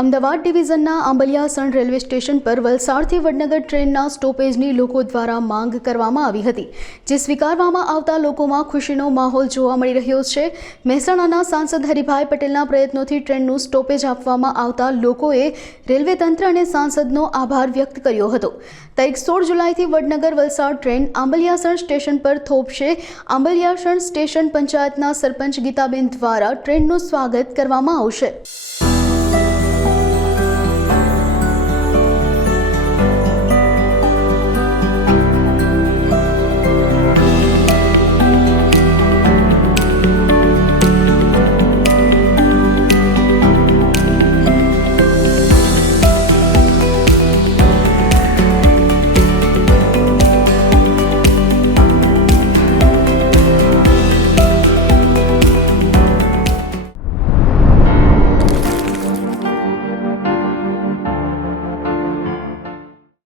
Ahmedabad ડિવિઝનના Ambaliyasan railway station પર વલસાડથી વડનગર ટ્રેનના સ્ટોપેજની લોકો દ્વારા માંગ કરવામાં આવી હતી, જે સ્વીકારવામાં આવતા લોકોમાં ખુશીનો માહોલ જોવા મળી રહ્યો છે। મહેસાણાના સાંસદ હરિભાઈ પટેલના પ્રયત્નોથી ટ્રેનનું સ્ટોપેજ આપવામાં આવતા લોકોએ રેલવે તંત્ર અને સાંસદનો આભાર વ્યક્ત કર્યો હતો। તારીખ 16 જુલાઈથી વડનગર વલસાડ ટ્રેન આંબલિયાસણ સ્ટેશન પર થોભશે। આંબલિયાસણ સ્ટેશન પંચાયતના સરપંચ ગીતાબેન દ્વારા ટ્રેનનું સ્વાગત કરવામાં આવશે।